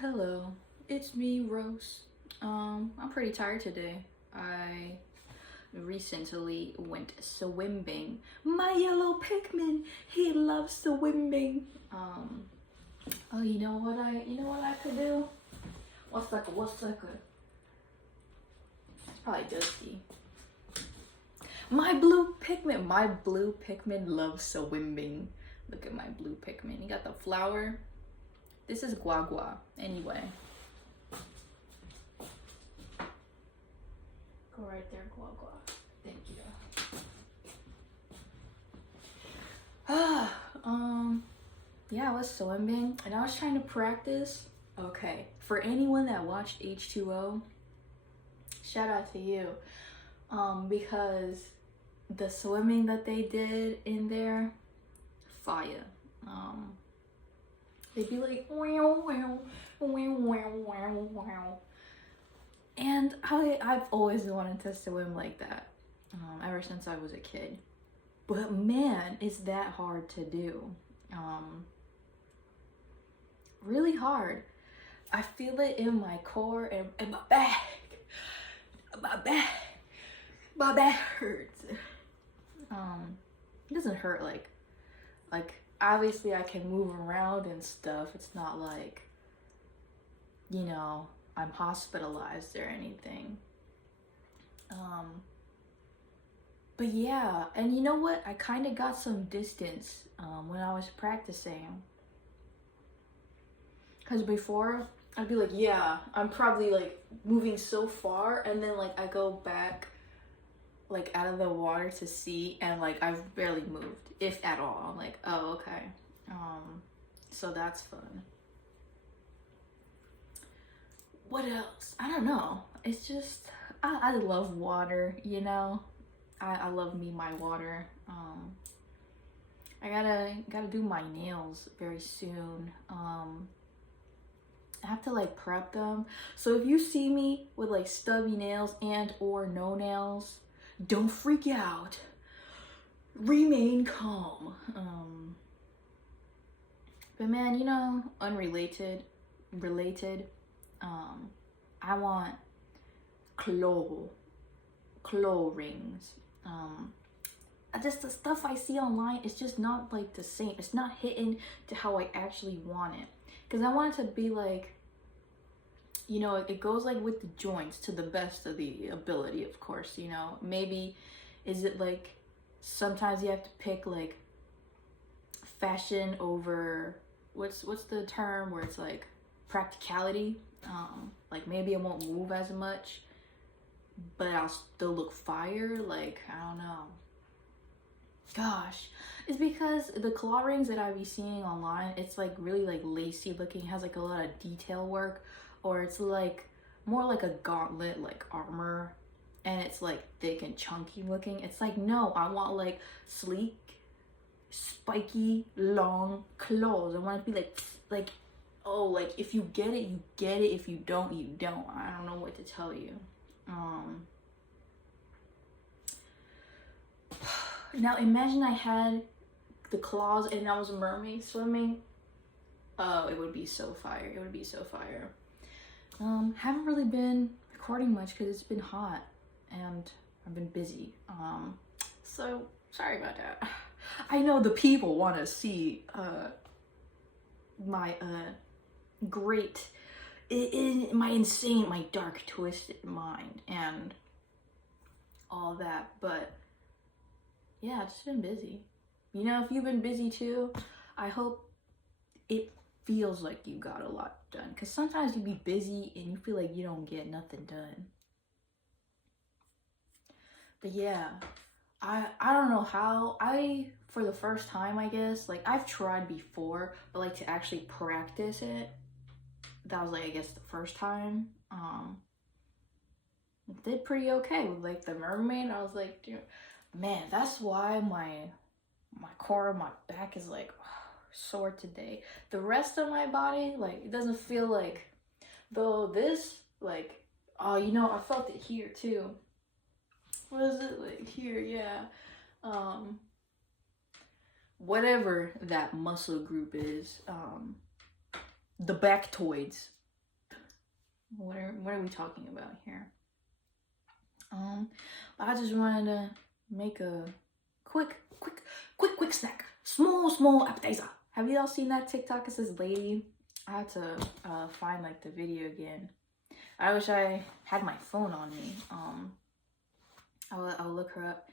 Hello, it's me, Rose. I'm pretty tired today. I recently went swimming. My yellow Pikmin, he loves swimming. Oh, you know what I could do? What's that good? It's probably dusty. My blue Pikmin loves swimming. Look at my blue Pikmin. You got the flower. This is Guagua, anyway. Go right there, Guagua. Thank you. Yeah, I was swimming and I was trying to practice. Okay, for anyone that watched H2O, shout out to you. Because the swimming that they did in there, fire. They'd be like, wow, wow, wow, wow, wow, wow. And I've always wanted to swim like that, ever since I was a kid. But man, it's that hard to do. Really hard. I feel it in my core and my back. My back hurts. It doesn't hurt like obviously I can move around and stuff. It's not like, you know, I'm hospitalized or anything. But yeah, and you know what? I kind of got some distance when I was practicing. Because before, I'd be like, yeah, I'm probably like moving so far, and then like I go back like out of the water to see, and like I've barely moved, if at all. I'm like, oh, okay. So that's fun. What else? I don't know. It's just I love water, you know. I love me my water. I gotta do my nails very soon. I have to like prep them. So if you see me with like stubby nails and or no nails, don't freak out. Remain calm. But man, you know, related, I want claw rings. Just the stuff I see online, it's just not like the same. It's not hitting to how I actually want it. Because I want it to be like, you know, it goes like with the joints to the best of the ability, of course, you know. Maybe, is it like, sometimes you have to pick like fashion over, what's the term where it's like practicality? Like maybe it won't move as much, but I'll still look fire. Like, I don't know. Gosh, it's because the claw rings that I be seeing online, it's like really like lacy looking, has like a lot of detail work, or it's like more like a gauntlet, like armor, and it's like thick and chunky looking. It's like, no, I want like sleek, spiky, long claws. I want it to be like, oh, like if you get it, you get it. If you don't, you don't. I don't know what to tell you. Now imagine I had the claws and I was a mermaid swimming. Oh, it would be so fire. It would be so fire. Haven't really been recording much because it's been hot and I've been busy. So sorry about that. I know the people want to see my great, my insane, my dark, twisted mind and all that, but yeah, I've just been busy. You know, if you've been busy too, I hope it feels like you got a lot done. Because sometimes you be busy and you feel like you don't get nothing done. But yeah, I don't know how. For the first time, I guess, like I've tried before, but like to actually practice it, that was like, I guess, the first time. Did pretty okay with like the mermaid. I was like, dude, man, that's why my core, my back is like sore today. The rest of my body, like, it doesn't feel like, though this, like, oh, you know, I felt it here too. What is it, like here? Yeah. Whatever that muscle group is, the bactoids. what are we talking about here? I just wanted to make a quick snack. Small appetizer. Have y'all seen that TikTok? It's this lady. I had to find like the video again. I wish I had my phone on me. I'll look her up.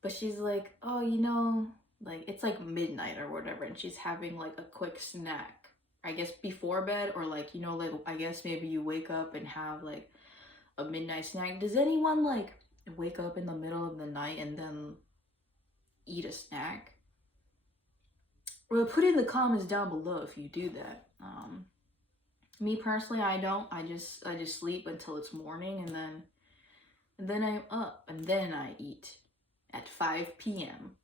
But she's like, oh, you know, like it's like midnight or whatever, and she's having like a quick snack. I guess before bed, or like, you know, like I guess maybe you wake up and have like a midnight snack. Does anyone like wake up in the middle of the night and then eat a snack? Well, put in the comments down below if you do that. Me personally, I don't. I just sleep until it's morning, and then I'm up, and then I eat at 5 p.m.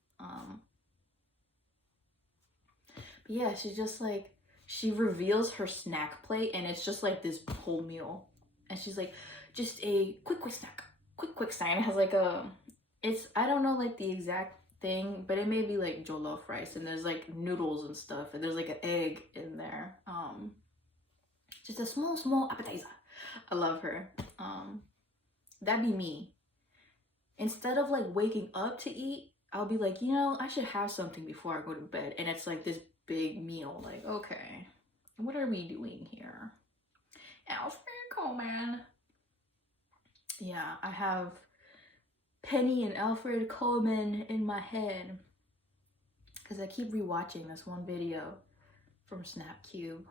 But yeah, she's just like, she reveals her snack plate, and it's just like this whole meal, and she's like, just a quick snack, quick snack. And it has like it's, I don't know like the exact thing, but it may be like jollof rice, and there's like noodles and stuff, and there's like an egg in there. Just a small appetizer. I love her. That'd be me. Instead of like waking up to eat, I'll be like, you know, I should have something before I go to bed. And it's like this big meal. Like, okay, what are we doing here? Alfred Coleman. Yeah, I have Penny and Alfred Coleman in my head because I keep rewatching this one video from Snapcube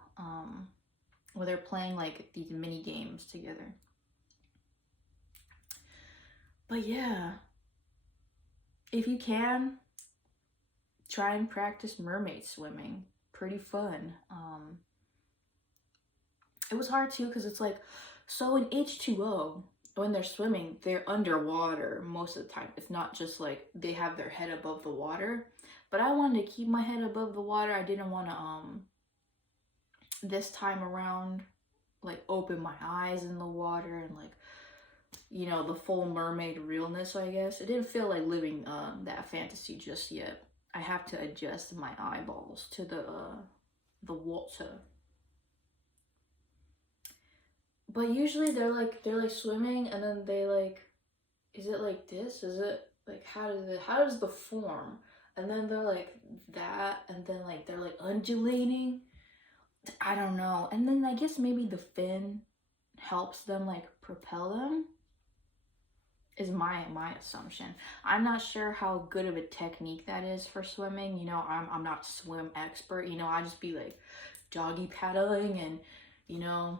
where they're playing like these mini games together. But yeah, if you can, try and practice mermaid swimming. Pretty fun. It was hard too because it's like, so in H2O, when they're swimming, they're underwater most of the time. It's not just like they have their head above the water. But I wanted to keep my head above the water. I didn't want to this time around like open my eyes in the water and like, you know, the full mermaid realness, I guess. It didn't feel like living that fantasy just yet. I have to adjust my eyeballs to the water. But usually they're like swimming, and then they like, is it like this? Is it like, how does the form? And then they're like that, and then like they're like undulating. I don't know. And then I guess maybe the fin helps them like propel them, is my assumption. I'm not sure how good of a technique that is for swimming. You know, I'm not swim expert. You know, I just be like doggy paddling and, you know,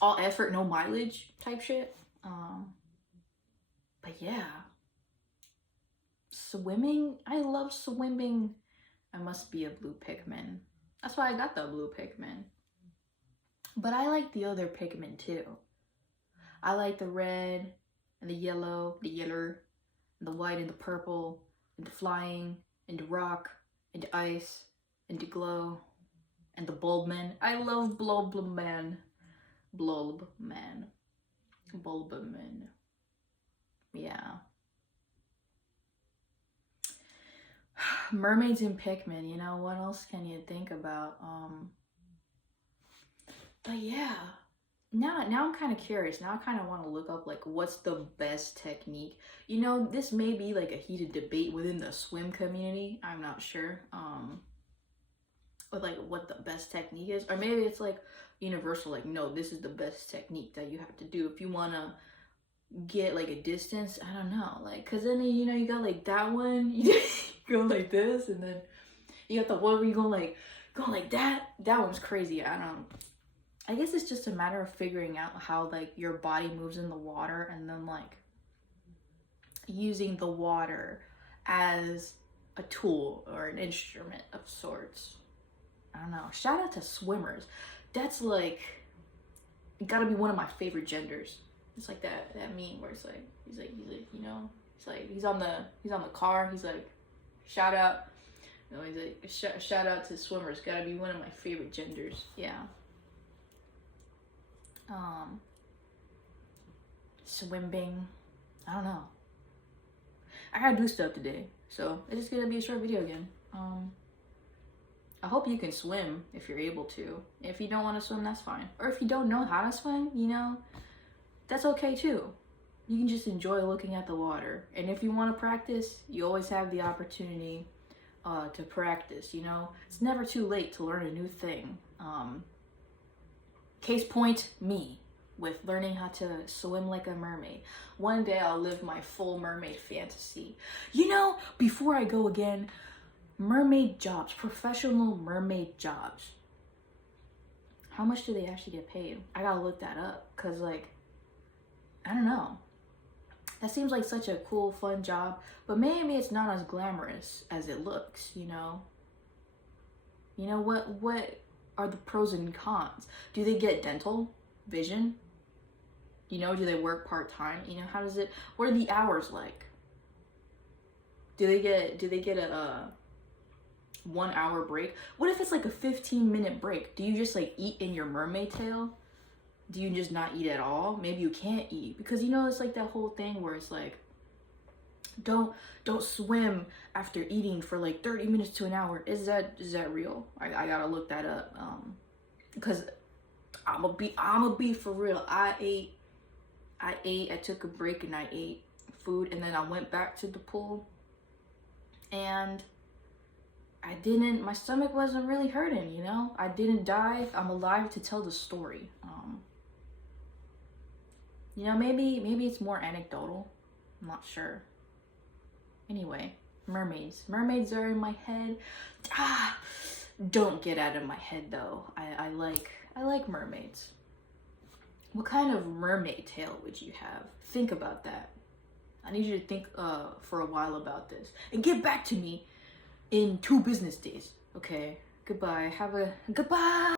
all effort, no mileage type shit. But yeah, swimming, I love swimming. I must be a blue Pikmin. That's why I got the blue Pikmin. But I like the other Pikmin too. I like the red and the yellow, and the white and the purple, and the flying, and the rock, and the ice, and the glow, and the Bulbman. I love Bulbman. Bulbman. Yeah. Mermaids and Pikmin, you know, what else can you think about? But yeah, now I'm kind of curious. Now I kind of want to look up like what's the best technique. You know, this may be like a heated debate within the swim community. I'm not sure. With like what the best technique is, or maybe it's like universal. Like, no, this is the best technique that you have to do if you want to get like a distance. I don't know, like, cause then you know you got like that one. You go like this, and then you got the one where you go like that. That one's crazy. I guess it's just a matter of figuring out how like your body moves in the water, and then like using the water as a tool or an instrument of sorts. I don't know. Shout out to swimmers. That's like gotta be one of my favorite genders. It's like that meme where it's like he's like you know, it's like he's on the car. He's like, shout out. You know, he's like shout out to swimmers. Gotta be one of my favorite genders. Yeah. Swimbing. I don't know. I gotta do stuff today, so it's just gonna be a short video again. I hope you can swim if you're able to. If you don't want to swim, that's fine. Or if you don't know how to swim, you know, that's okay too. You can just enjoy looking at the water. And if you want to practice, you always have the opportunity to practice, you know. It's never too late to learn a new thing. Case point, me, with learning how to swim like a mermaid. One day I'll live my full mermaid fantasy. You know, before I go again, mermaid jobs, professional mermaid jobs. How much do they actually get paid? I gotta look that up, cause like, I don't know. That seems like such a cool, fun job, but maybe it's not as glamorous as it looks, you know? You know, what are the pros and cons? Do they get dental, vision? You know, do they work part-time? You know, how does it, what are the hours like? Do they get a 1 hour break? What if it's like a 15-minute break? Do you just like eat in your mermaid tail? Do you just not eat at all? Maybe you can't eat, because you know, it's like that whole thing where it's like, don't swim after eating for like 30 minutes to an hour. Is that real? I gotta look that up, because I'ma be for real. I took a break and I ate food, and then I went back to the pool, and my stomach wasn't really hurting, you know? I didn't die. I'm alive to tell the story. You know, maybe it's more anecdotal. I'm not sure. Anyway, mermaids. Mermaids are in my head. Don't get out of my head though. I like mermaids. What kind of mermaid tail would you have? Think about that. I need you to think for a while about this and get back to me in 2 business days. Okay, goodbye. Goodbye.